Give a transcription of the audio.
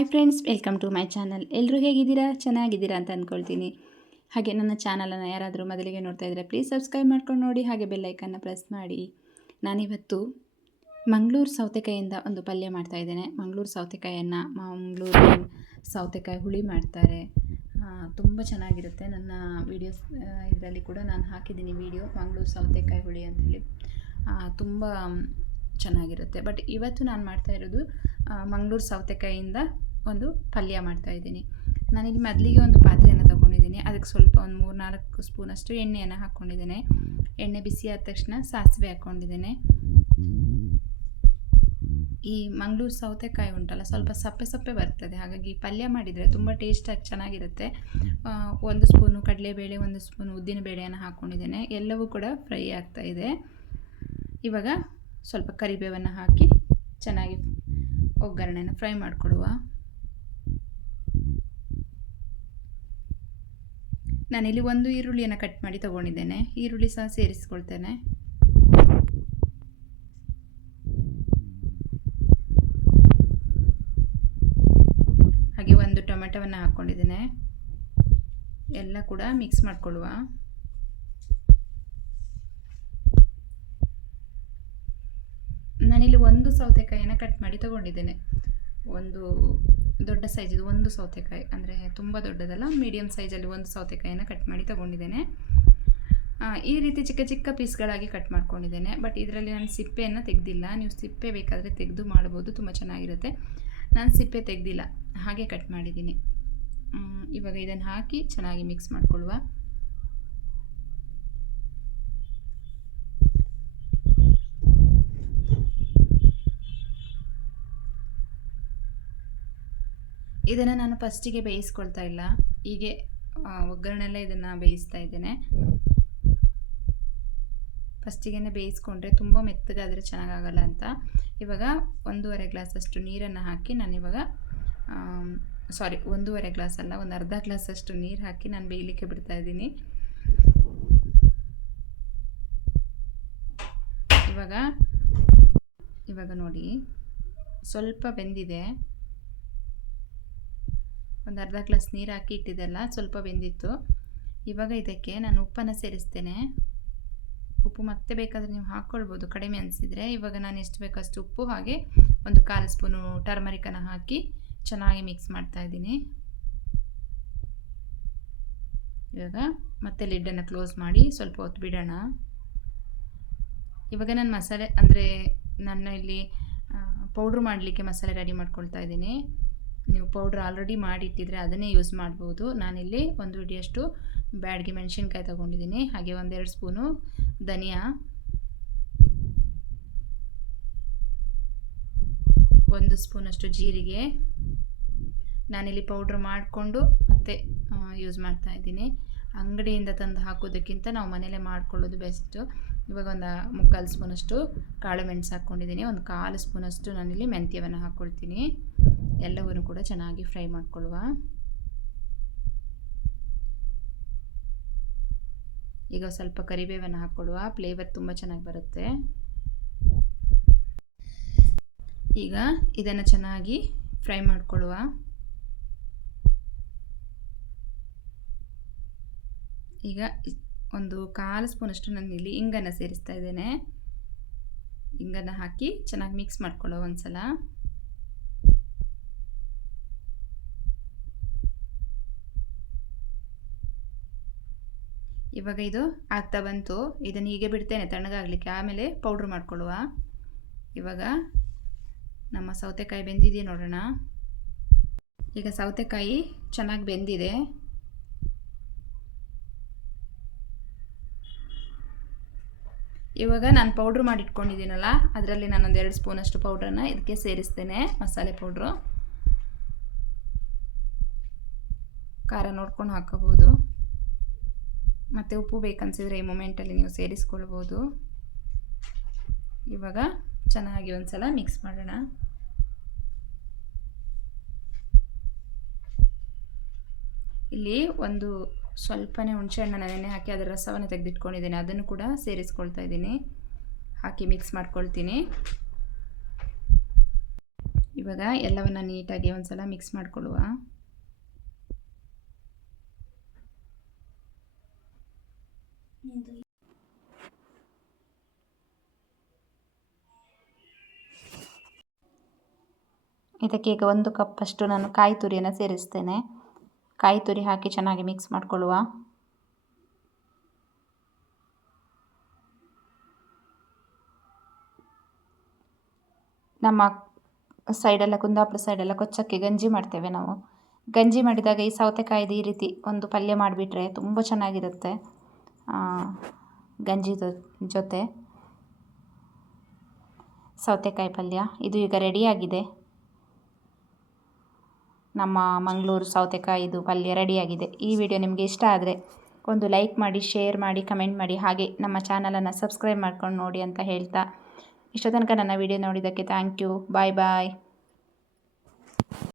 Hi friends, welcome to my channel. ಎಲ್ಲರೂ ಹೇಗಿದ್ದೀರಾ? ಚೆನ್ನಾಗಿದ್ದೀರಾ ಅಂತ ಅಂದ್ಕೊಳ್ತೀನಿ. ಹಾಗೆ ನನ್ನ ಚಾನಲನ್ನು ಯಾರಾದರೂ ಮೊದಲಿಗೆ ನೋಡ್ತಾ ಇದ್ದರೆ ಪ್ಲೀಸ್ ಸಬ್ಸ್ಕ್ರೈಬ್ ಮಾಡ್ಕೊಂಡು ನೋಡಿ, ಹಾಗೆ ಬೆಲ್ಲೈಕನ್ನು ಪ್ರೆಸ್ ಮಾಡಿ. ನಾನಿವತ್ತು ಮಂಗಳೂರು ಸೌತೆಕಾಯಿಯಿಂದ ಒಂದು ಪಲ್ಯ ಮಾಡ್ತಾಯಿದ್ದೇನೆ. ಮಂಗಳೂರು ಸೌತೆಕಾಯಿಯನ್ನು ಮಂಗಳೂರು ಸೌತೆಕಾಯಿ ಹುಳಿ ಮಾಡ್ತಾರೆ, ತುಂಬ ಚೆನ್ನಾಗಿರುತ್ತೆ. ನನ್ನ ವೀಡಿಯೋಸ್ ಇದರಲ್ಲಿ ಕೂಡ ನಾನು ಹಾಕಿದ್ದೀನಿ ವಿಡಿಯೋ, ಮಂಗಳೂರು ಸೌತೆಕಾಯಿ ಹುಳಿ ಅಂತೇಳಿ. ತುಂಬ ಚೆನ್ನಾಗಿರುತ್ತೆ. ಬಟ್ ಇವತ್ತು ನಾನು ಮಾಡ್ತಾ ಇರೋದು ಮಂಗಳೂರು ಸೌತೆಕಾಯಿಯಿಂದ ಒಂದು ಪಲ್ಯ ಮಾಡ್ತಾಯಿದ್ದೀನಿ. ನಾನಿಲ್ಲಿ ಮೊದಲಿಗೆ ಒಂದು ಪಾತ್ರೆಯನ್ನು ತೊಗೊಂಡಿದ್ದೀನಿ. ಅದಕ್ಕೆ ಸ್ವಲ್ಪ ಒಂದು 3-4 ಸ್ಪೂನಷ್ಟು ಎಣ್ಣೆಯನ್ನು ಹಾಕ್ಕೊಂಡಿದ್ದೇನೆ. ಎಣ್ಣೆ ಬಿಸಿ ಆದ ತಕ್ಷಣ ಸಾಸಿವೆ ಹಾಕ್ಕೊಂಡಿದ್ದೇನೆ. ಈ ಮಂಗಳೂರು ಸೌತೆಕಾಯಿ ಉಂಟಲ್ಲ, ಸ್ವಲ್ಪ ಸಪ್ಪೆ ಸಪ್ಪೆ ಬರ್ತದೆ, ಹಾಗಾಗಿ ಪಲ್ಯ ಮಾಡಿದರೆ ತುಂಬ ಟೇಸ್ಟಾಗಿ ಚೆನ್ನಾಗಿರುತ್ತೆ. 1 ಸ್ಪೂನು ಕಡಲೆಬೇಳೆ, 1 ಸ್ಪೂನು ಉದ್ದಿನಬೇಳೆಯನ್ನು ಹಾಕ್ಕೊಂಡಿದ್ದೇನೆ. ಎಲ್ಲವೂ ಕೂಡ ಫ್ರೈ ಆಗ್ತಾಯಿದೆ. ಇವಾಗ ಸ್ವಲ್ಪ ಕರಿಬೇವನ್ನು ಹಾಕಿ ಚೆನ್ನಾಗಿ ಒಗ್ಗರಣೆನ ಫ್ರೈ ಮಾಡಿಕೊಡುವ. ನಾನಿಲ್ಲಿ 1 ಈರುಳ್ಳಿಯನ್ನು ಕಟ್ ಮಾಡಿ ತೊಗೊಂಡಿದ್ದೇನೆ. ಈರುಳ್ಳಿ ಸಹ ಸೇರಿಸ್ಕೊಳ್ತೇನೆ. ಹಾಗೆ 1 ಟೊಮೆಟೊವನ್ನು ಹಾಕ್ಕೊಂಡಿದ್ದೇನೆ. ಎಲ್ಲ ಕೂಡ ಮಿಕ್ಸ್ ಮಾಡಿಕೊಳ್ಳುವ. ನಾನಿಲ್ಲಿ 1 ಸೌತೆಕಾಯಿಯನ್ನು ಕಟ್ ಮಾಡಿ ತೊಗೊಂಡಿದ್ದೇನೆ. ಒಂದು ದೊಡ್ಡ ಸೈಜಿದು 1 ಸೌತೆಕಾಯಿ, ಅಂದರೆ ತುಂಬ ದೊಡ್ಡದಲ್ಲ, ಮೀಡಿಯಮ್ ಸೈಜಲ್ಲಿ 1 ಸೌತೆಕಾಯಿಯನ್ನು ಕಟ್ ಮಾಡಿ ತೊಗೊಂಡಿದ್ದೇನೆ. ಈ ರೀತಿ ಚಿಕ್ಕ ಚಿಕ್ಕ ಪೀಸ್ಗಳಾಗಿ ಕಟ್ ಮಾಡ್ಕೊಂಡಿದ್ದೇನೆ. ಬಟ್ ಇದರಲ್ಲಿ ನಾನು ಸಿಪ್ಪೆಯನ್ನು ತೆಗೆದಿಲ್ಲ. ನೀವು ಸಿಪ್ಪೆ ಬೇಕಾದರೆ ತೆಗೆದು ಮಾಡ್ಬೋದು, ತುಂಬ ಚೆನ್ನಾಗಿರುತ್ತೆ. ನಾನು ಸಿಪ್ಪೆ ತೆಗೆದಿಲ್ಲ, ಹಾಗೆ ಕಟ್ ಮಾಡಿದ್ದೀನಿ. ಇವಾಗ ಇದನ್ನು ಹಾಕಿ ಚೆನ್ನಾಗಿ ಮಿಕ್ಸ್ ಮಾಡಿಕೊಳ್ಳುವ. ಇದನ್ನು ನಾನು ಫಸ್ಟಿಗೆ ಬೇಯಿಸ್ಕೊಳ್ತಾ ಇಲ್ಲ, ಹೀಗೆ ಒಗ್ಗರಣೆಲ್ಲ ಇದನ್ನು ಬೇಯಿಸ್ತಾ ಇದ್ದೇನೆ. ಫಸ್ಟಿಗೆ ಬೇಯಿಸ್ಕೊಂಡ್ರೆ ತುಂಬ ಮೆತ್ತಗಾದರೆ ಚೆನ್ನಾಗಾಗಲ್ಲ ಅಂತ. ಇವಾಗ 1.5 ಗ್ಲಾಸಷ್ಟು ನೀರನ್ನು ಹಾಕಿ ನಾನಿವಾಗ 1.5 ಗ್ಲಾಸ್ ಅಲ್ಲ, ಒಂದು ಅರ್ಧ ಗ್ಲಾಸಷ್ಟು ನೀರು ಹಾಕಿ ನಾನು ಬೇಯಲಿಕ್ಕೆ ಬಿಡ್ತಾ ಇದ್ದೀನಿ. ಇವಾಗ ನೋಡಿ, ಸ್ವಲ್ಪ ಬೆಂದಿದೆ. ಒಂದು ಅರ್ಧ ಗ್ಲಾಸ್ ನೀರು ಹಾಕಿ ಇಟ್ಟಿದ್ದೆಲ್ಲ ಸ್ವಲ್ಪ ಬೆಂದಿತ್ತು. ಇವಾಗ ಇದಕ್ಕೆ ನಾನು ಉಪ್ಪನ್ನು ಸೇರಿಸ್ತೇನೆ. ಉಪ್ಪು ಮತ್ತೆ ಬೇಕಾದರೆ ನೀವು ಹಾಕ್ಕೊಳ್ಬೋದು, ಕಡಿಮೆ ಅನಿಸಿದರೆ. ಇವಾಗ ನಾನು ಎಷ್ಟು ಬೇಕಷ್ಟು ಉಪ್ಪು, ಹಾಗೆ 1/4 ಸ್ಪೂನು ಟರ್ಮರಿಕನ್ನು ಹಾಕಿ ಚೆನ್ನಾಗಿ ಮಿಕ್ಸ್ ಮಾಡ್ತಾ ಇದ್ದೀನಿ. ಇವಾಗ ಮತ್ತೆ ಲಿಡ್ಡನ್ನು ಕ್ಲೋಸ್ ಮಾಡಿ ಸ್ವಲ್ಪ ಹೊತ್ತು ಬಿಡೋಣ. ಇವಾಗ ನಾನು ಮಸಾಲೆ, ಅಂದರೆ ನಾನು ಇಲ್ಲಿ ಪೌಡ್ರ್ ಮಾಡಲಿಕ್ಕೆ ಮಸಾಲೆ ರೆಡಿ ಮಾಡ್ಕೊಳ್ತಾ ಇದ್ದೀನಿ. ನೀವು ಪೌಡ್ರ್ ಆಲ್ರೆಡಿ ಮಾಡಿಟ್ಟಿದ್ರೆ ಅದನ್ನೇ ಯೂಸ್ ಮಾಡ್ಬೋದು. ನಾನಿಲ್ಲಿ 1 ಹಿಡಿಯಷ್ಟು ಬ್ಯಾಡಗಿ ಮೆಣಸಿನ್ಕಾಯಿ ತೊಗೊಂಡಿದ್ದೀನಿ. ಹಾಗೆ 1-2 ಸ್ಪೂನು ಧನಿಯಾ, 1 ಸ್ಪೂನಷ್ಟು ಜೀರಿಗೆ. ನಾನಿಲ್ಲಿ ಪೌಡ್ರ್ ಮಾಡಿಕೊಂಡು ಮತ್ತೆ ಯೂಸ್ ಮಾಡ್ತಾ ಇದ್ದೀನಿ. ಅಂಗಡಿಯಿಂದ ತಂದು ಹಾಕೋದಕ್ಕಿಂತ ನಾವು ಮನೇಲೇ ಮಾಡ್ಕೊಳ್ಳೋದು ಬೆಸ್ಟು. ಇವಾಗ 1/4 ಸ್ಪೂನಷ್ಟು ಕಾಳು ಮೆಣಸು ಹಾಕ್ಕೊಂಡಿದ್ದೀನಿ. 1/4 ಸ್ಪೂನಷ್ಟು ನಾನಿಲ್ಲಿ ಮೆಂತ್ಯವನ್ನು ಹಾಕ್ಕೊಳ್ತೀನಿ. ಎಲ್ಲವನ್ನೂ ಕೂಡ ಚೆನ್ನಾಗಿ ಫ್ರೈ ಮಾಡಿಕೊಳ್ಳುವ. ಈಗ ಸ್ವಲ್ಪ ಕರಿಬೇವನ್ನು ಹಾಕ್ಕೊಳ್ಳುವ, ಫ್ಲೇವರ್ ತುಂಬ ಚೆನ್ನಾಗಿ ಬರುತ್ತೆ. ಈಗ ಇದನ್ನು ಚೆನ್ನಾಗಿ ಫ್ರೈ ಮಾಡಿಕೊಳ್ಳುವ. ಈಗ 1/4 ಸ್ಪೂನಷ್ಟು ನಾನಿಲ್ಲಿ ಇಂಗನ್ನು ಸೇರಿಸ್ತಾ ಇದ್ದೇನೆ. ಇಂಗನ್ನು ಹಾಕಿ ಚೆನ್ನಾಗಿ ಮಿಕ್ಸ್ ಮಾಡಿಕೊಳ್ಳುವ ಒಂದ್ಸಲ. ಇವಾಗ ಇದು ಆಗ್ತಾ ಬಂತು. ಇದನ್ನು ಹೀಗೆ ಬಿಡ್ತೇನೆ ತಣ್ಣಗಾಗಲಿಕ್ಕೆ, ಆಮೇಲೆ ಪೌಡ್ರ್ ಮಾಡಿಕೊಳ್ಳುವ. ಇವಾಗ ನಮ್ಮ ಸೌತೆಕಾಯಿ ಬೆಂದಿದೆ ನೋಡೋಣ. ಈಗ ಸೌತೆಕಾಯಿ ಚೆನ್ನಾಗಿ ಬೆಂದಿದೆ. ಇವಾಗ ನಾನು ಪೌಡ್ರ್ ಮಾಡಿಟ್ಕೊಂಡಿದ್ದೀನಲ್ಲ, ಅದರಲ್ಲಿ ನಾನೊಂದು 2 ಸ್ಪೂನಷ್ಟು ಪೌಡ್ರನ್ನು ಇದಕ್ಕೆ ಸೇರಿಸ್ತೇನೆ, ಮಸಾಲೆ ಪೌಡ್ರು. ಖಾರ ನೋಡ್ಕೊಂಡು ಹಾಕೋಬೋದು. ಮತ್ತು ಉಪ್ಪು ಬೇಕನ್ಸಿದ್ರೆ ಈ ಮೊಮೆಂಟಲ್ಲಿ ನೀವು ಸೇರಿಸ್ಕೊಳ್ಬೋದು. ಇವಾಗ ಚೆನ್ನಾಗಿ ಒಂದ್ಸಲ ಮಿಕ್ಸ್ ಮಾಡೋಣ. ಇಲ್ಲಿ ಒಂದು ಸ್ವಲ್ಪನೇ ಹುಣಸೆಹಣ್ಣನ್ನು ನೆನೆ ಹಾಕಿ ಅದರ ರಸವನ್ನು ತೆಗೆದಿಟ್ಕೊಂಡಿದ್ದೇನೆ, ಅದನ್ನು ಕೂಡ ಸೇರಿಸ್ಕೊಳ್ತಾ ಇದ್ದೀನಿ. ಹಾಕಿ ಮಿಕ್ಸ್ ಮಾಡ್ಕೊಳ್ತೀನಿ. ಇವಾಗ ಎಲ್ಲವನ್ನು ನೀಟಾಗಿ ಒಂದು ಸಲ ಮಿಕ್ಸ್ ಮಾಡಿಕೊಳ್ಳುವ. ಇದಕ್ಕೆ ಈಗ 1 ಕಪ್ಪಷ್ಟು ನಾನು ಕಾಯಿ ತುರಿಯನ್ನು ಸೇರಿಸ್ತೇನೆ. ಕಾಯಿ ತುರಿ ಹಾಕಿ ಚೆನ್ನಾಗಿ ಮಿಕ್ಸ್ ಮಾಡಿಕೊಳ್ಳುವ. ನಮ್ಮ ಸೈಡೆಲ್ಲ ಕುಂದಾಪುರ ಸೈಡೆಲ್ಲ ಕೊಚ್ಚಕ್ಕೆ ಗಂಜಿ ಮಾಡ್ತೇವೆ ನಾವು. ಗಂಜಿ ಮಾಡಿದಾಗ ಈ ಸೌತೆಕಾಯಿದು ಈ ರೀತಿ ಒಂದು ಪಲ್ಯ ಮಾಡಿಬಿಟ್ರೆ ತುಂಬ ಚೆನ್ನಾಗಿರುತ್ತೆ ಗಂಜಿ ಜೊತೆ. ಸೌತೆಕಾಯಿ ಪಲ್ಯ ಇದು ಈಗ ರೆಡಿಯಾಗಿದೆ. ನಮ್ಮ ಮಂಗಳೂರು ಸೌತೆಕಾಯಿದು ಪಲ್ಯ ರೆಡಿಯಾಗಿದೆ. ಈ ವಿಡಿಯೋ ನಿಮಗೆ ಇಷ್ಟ ಆದರೆ ಒಂದು ಲೈಕ್ ಮಾಡಿ, ಶೇರ್ ಮಾಡಿ, ಕಮೆಂಟ್ ಮಾಡಿ, ಹಾಗೆ ನಮ್ಮ ಚಾನಲನ್ನು ಸಬ್ಸ್ಕ್ರೈಬ್ ಮಾಡ್ಕೊಂಡು ನೋಡಿ ಅಂತ ಹೇಳ್ತಾ, ಇಷ್ಟ ತನಕ ನನ್ನ ವಿಡಿಯೋ ನೋಡಿದ್ದಕ್ಕೆ ಥ್ಯಾಂಕ್ ಯು. Bye bye.